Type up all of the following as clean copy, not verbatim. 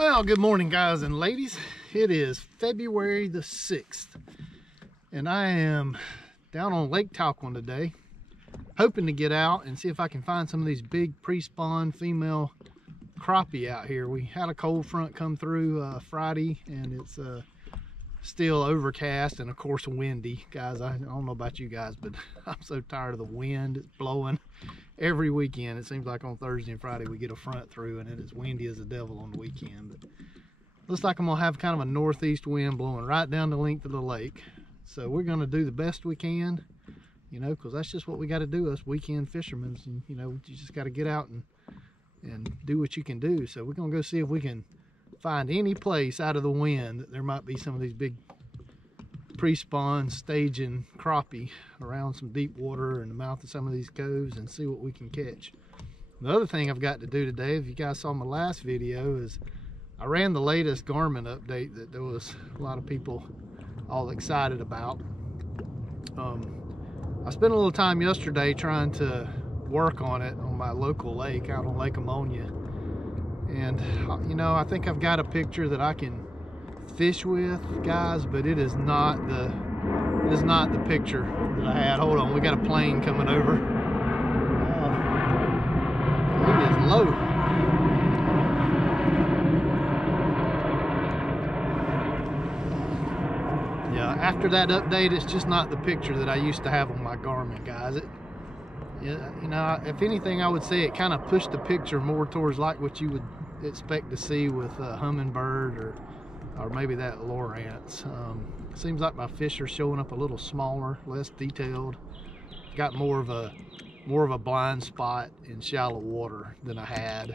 Well, good morning, guys and ladies. It is February the 6th, and I am down on Lake Talquin today, hoping to get out and see if I can find some of these big pre-spawn female crappie out here. We had a cold front come through Friday, and it's still overcast and of course windy. Guys, I don't know about you guys, but I'm so tired of the wind. It's blowing every weekend. It seems like on Thursday and Friday we get a front through and it is windy as the devil on the weekend. But looks like I'm gonna have kind of a northeast wind blowing right down the length of the lake. So we're gonna do the best we can, you know, because that's just what we got to do, us weekend fishermen. And you know, you just got to get out and do what you can do. So we're gonna go see if we can find any place out of the wind that there might be some of these big pre-spawn staging crappie around some deep water in the mouth of some of these coves and see what we can catch. The other thing I've got to do today, if you guys saw my last video, is I ran the latest Garmin update that there was a lot of people all excited about. I spent a little time yesterday trying to work on it on my local lake out on Lake Ammonia, and you know, I think I've got a picture that I can fish with, guys, but it is not the picture that I had. Hold on, we got a plane coming over. It is low. Yeah, after that update, it's just not the picture that I used to have on my Garmin, guys. Yeah, you know, if anything, I would say it kind of pushed the picture more towards like what you would expect to see with a hummingbird or maybe that Lawrence. Seems like my fish are showing up a little smaller, less detailed. Got more of a blind spot in shallow water than I had.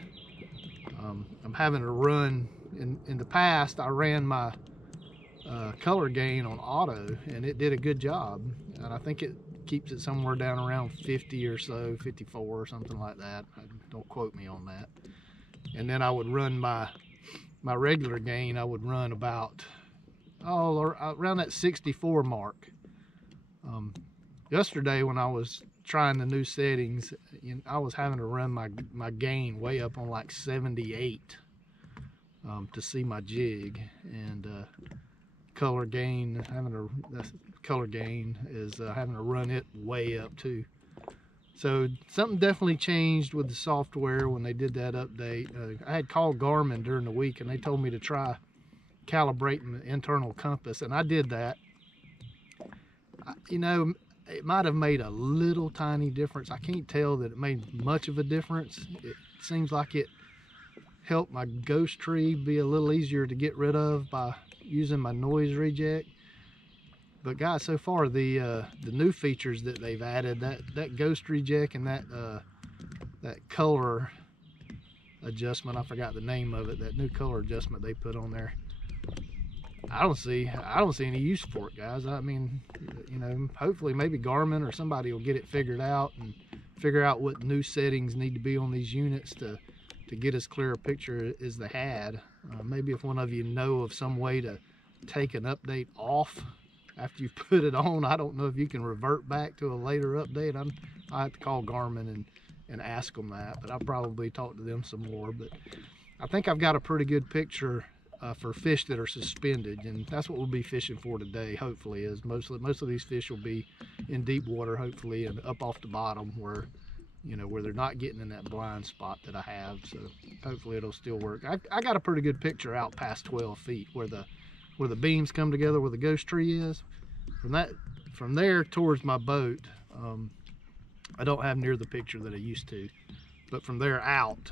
I'm having to run. In the past, I ran my color gain on auto, and it did a good job. And I think it keeps it somewhere down around 50 or so, 54 or something like that. Don't quote me on that. And then I would run my regular gain. I would run about around that 64 mark. Yesterday when I was trying the new settings, I was having to run my gain way up on like 78 to see my jig. And color gain is having to run it way up too. So something definitely changed with the software when they did that update. I had called Garmin during the week and they told me to try calibrating the internal compass, and I did that. You know, it might have made a little tiny difference. I can't tell that it made much of a difference. It seems like it helped my ghost tree be a little easier to get rid of by using my noise reject. But guys, so far the new features that they've added, that ghost reject and that color adjustment, I forgot the name of it, that new color adjustment they put on there, I don't see any use for it, guys. I mean, you know, hopefully maybe Garmin or somebody will get it figured out and figure out what new settings need to be on these units to get as clear a picture as they had. Maybe if one of you know of some way to take an update off after you put it on. I don't know if you can revert back to a later update. I have to call Garmin and ask them that, but I'll probably talk to them some more. But I think I've got a pretty good picture for fish that are suspended, and that's what we'll be fishing for today. Hopefully, is most of these fish will be in deep water, hopefully, and up off the bottom where, you know, where they're not getting in that blind spot that I have. So hopefully it'll still work. I got a pretty good picture out past 12 feet where the beams come together, where the ghost tree is. From there towards my boat, I don't have near the picture that I used to, but from there out,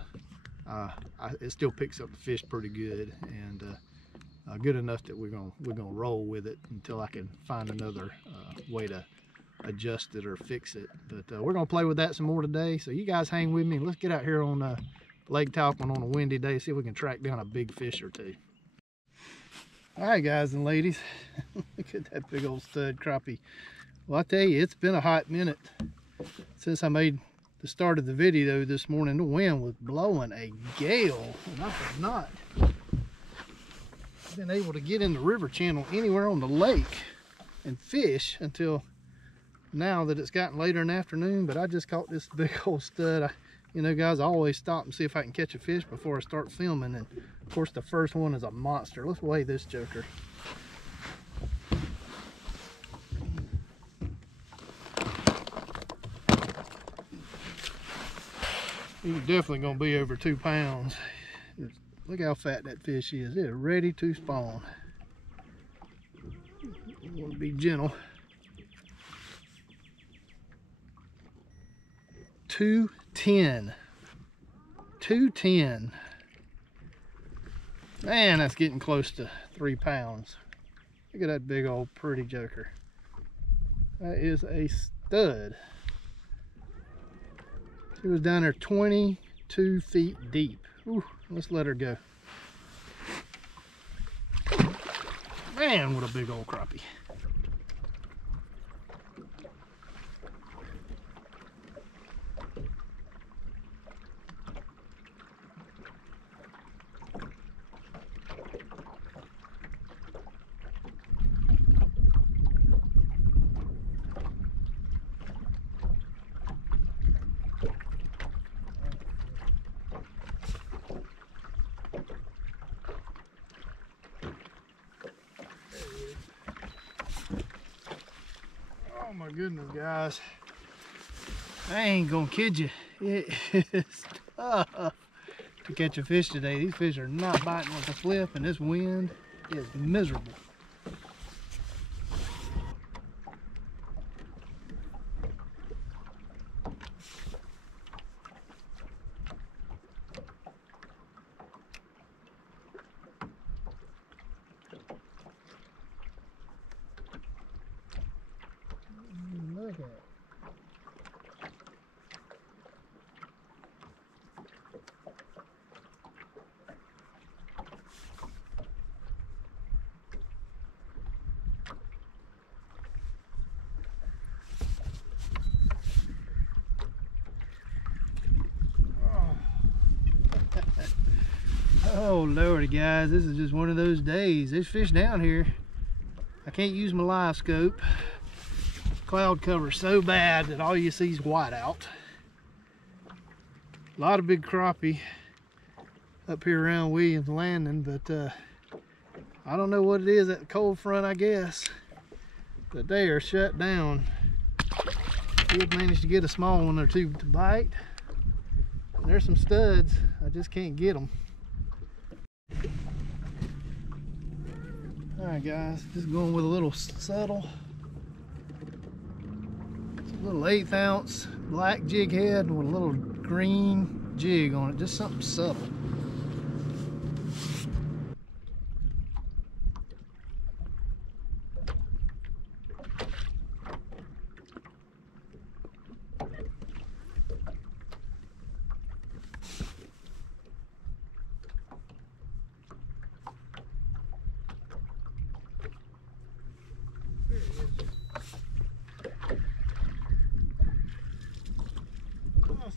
it still picks up the fish pretty good, and good enough that we're gonna roll with it until I can find another way to adjust it or fix it. But we're gonna play with that some more today. So you guys hang with me. Let's get out here on Lake Talquin on a windy day, see if we can track down a big fish or two. All right, guys and ladies, look at that big old stud crappie. Well, I tell you, it's been a hot minute since I made the start of the video this morning. The wind was blowing a gale, and I have not been able to get in the river channel anywhere on the lake and fish until now that it's gotten later in the afternoon. But I just caught this big old stud. You know, guys, I always stop and see if I can catch a fish before I start filming, and course, the first one is a monster. Let's weigh this joker. He's definitely gonna be over 2 pounds. Look how fat that fish is. It's ready to spawn. You want to be gentle. 210. 210. Man, that's getting close to 3 pounds. Look at that big old pretty joker. That is a stud. She was down there 22 feet deep. Ooh, let's let her go. Man, what a big old crappie. Oh my goodness, guys. I ain't gonna kid you. It is tough to catch a fish today. These fish are not biting with a flip, and this wind is miserable. Look at it. Oh lordy, guys, this is just one of those days. There's fish down here. I can't use my live scope. Cloud cover so bad that all you see is white out. A lot of big crappie up here around Williams Landing, but I don't know what it is at the cold front, I guess, but they are shut down. Did manage to get a small one or two to bite. And there's some studs. I just can't get them. All right, guys, just going with a little subtle. It's a little 1/8 ounce black jig head with a little green jig on it, just something subtle.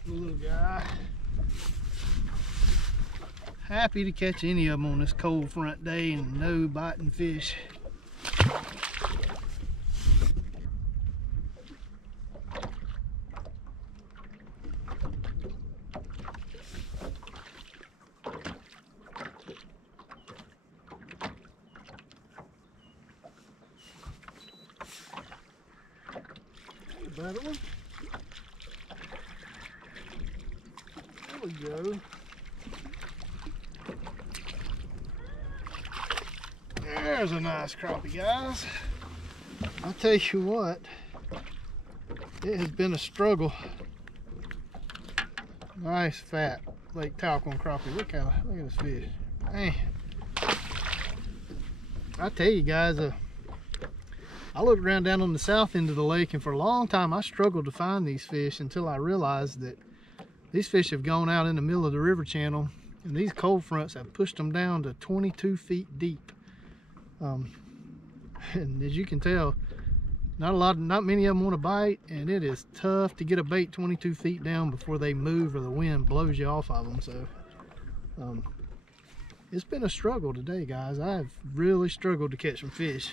Little guy. Happy to catch any of them on this cold front day and no biting fish. Better one. There we go. There's a nice crappie, guys. I'll tell you what, it has been a struggle. Nice fat Lake Talquin crappie. Look at this fish. Man, I tell you guys, I looked around down on the south end of the lake, and for a long time I struggled to find these fish until I realized that these fish have gone out in the middle of the river channel, and these cold fronts have pushed them down to 22 feet deep. And as you can tell, not many of them want to bite, and it is tough to get a bait 22 feet down before they move or the wind blows you off of them. So it's been a struggle today, guys. I've really struggled to catch some fish.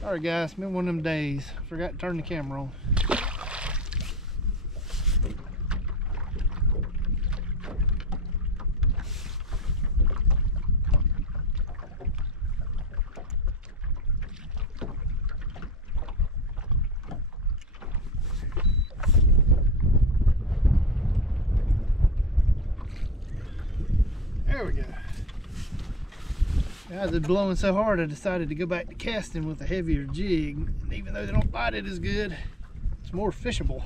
Sorry guys, it's been one of them days. Forgot to turn the camera on. Guys, it's blowing so hard I decided to go back to casting with a heavier jig. And even though they don't bite it as good, it's more fishable.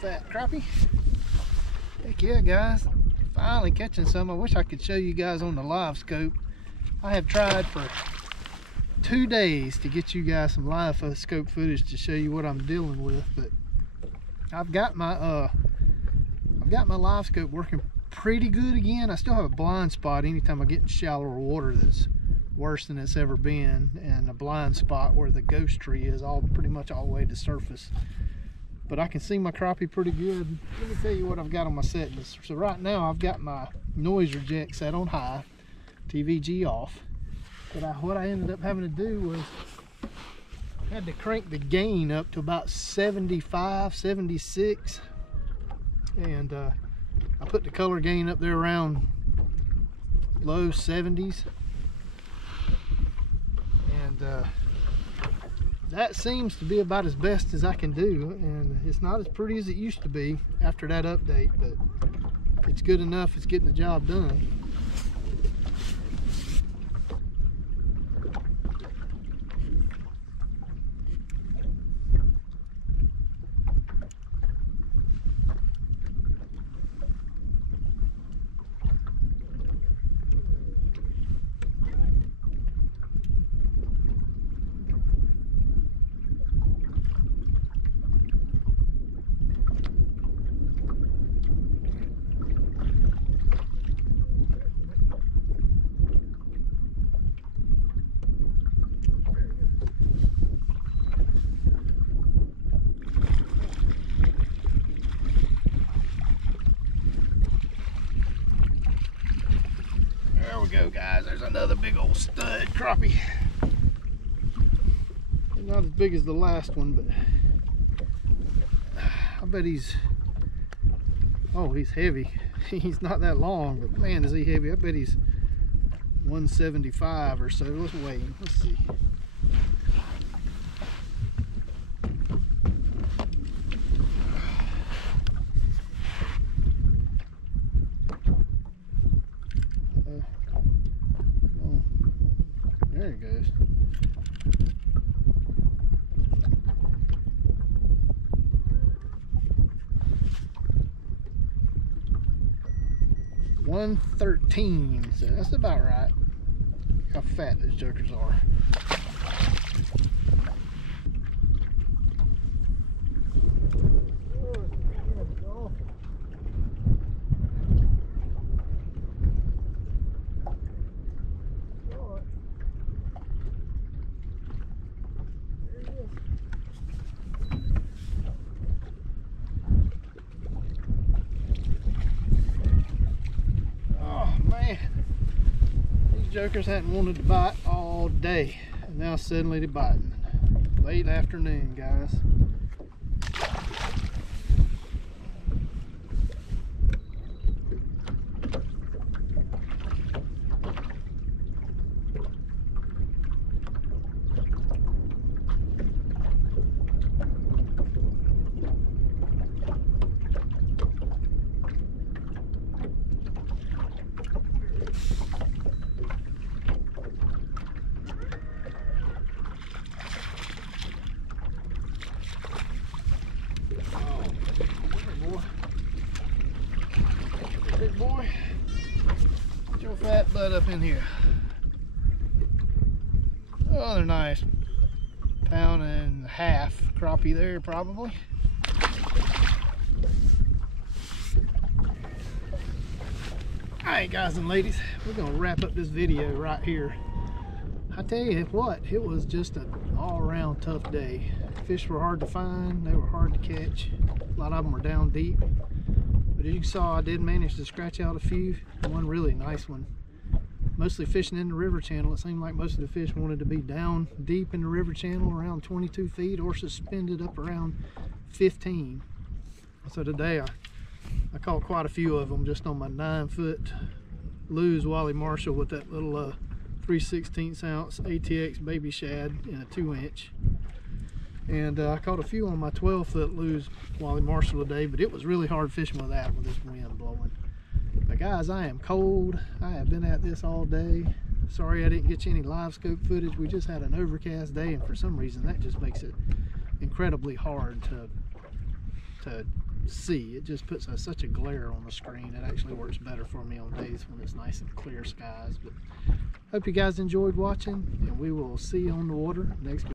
Fat crappie. Heck yeah, guys, finally catching some. I wish I could show you guys on the live scope. I have tried for 2 days to get you guys some live scope footage to show you what I'm dealing with, but I've got my live scope working pretty good again. I still have a blind spot anytime I get in shallower water that's worse than it's ever been, and a blind spot where the ghost tree is pretty much all the way to surface. But I can see my crappie pretty good. Let me tell you what I've got on my settings. So right now I've got my noise reject set on high, TVG off. But what I ended up having to do was I had to crank the gain up to about 75, 76. And I put the color gain up there around low 70s. And that seems to be about as best as I can do, and it's not as pretty as it used to be after that update, but it's good enough. It's getting the job done. There we go, guys. There's another big old stud crappie. Not as big as the last one, but I bet he's heavy. He's not that long, but man, is he heavy. I bet he's 175 or so. Let's weigh him. Let's see. There he goes. $113, so that's about right. How fat those jokers are. Jokers hadn't wanted to bite all day, and now suddenly they're biting. Late afternoon, guys. Big boy, get your fat butt up in here. Oh, they're nice. Pound and a half crappie there, probably. Alright, guys and ladies, we're gonna wrap up this video right here. I tell you what, it was just an all-around tough day. Fish were hard to find, they were hard to catch. A lot of them were down deep. But as you saw, I did manage to scratch out a few. One really nice one. mostly fishing in the river channel. It seemed like most of the fish wanted to be down deep in the river channel around 22 feet or suspended up around 15. So today I caught quite a few of them just on my 9-foot Lew's Wally Marshall with that little 3/16 ounce ATX baby shad in a 2-inch. And I caught a few on my 12-foot Lew's Wally Marshall today, but it was really hard fishing with that with this wind blowing. But guys, I am cold. I have been at this all day. Sorry I didn't get you any live scope footage. We just had an overcast day, and for some reason that just makes it incredibly hard to see. It just puts such a glare on the screen. It actually works better for me on days when it's nice and clear skies. But hope you guys enjoyed watching, and we will see you on the water next week.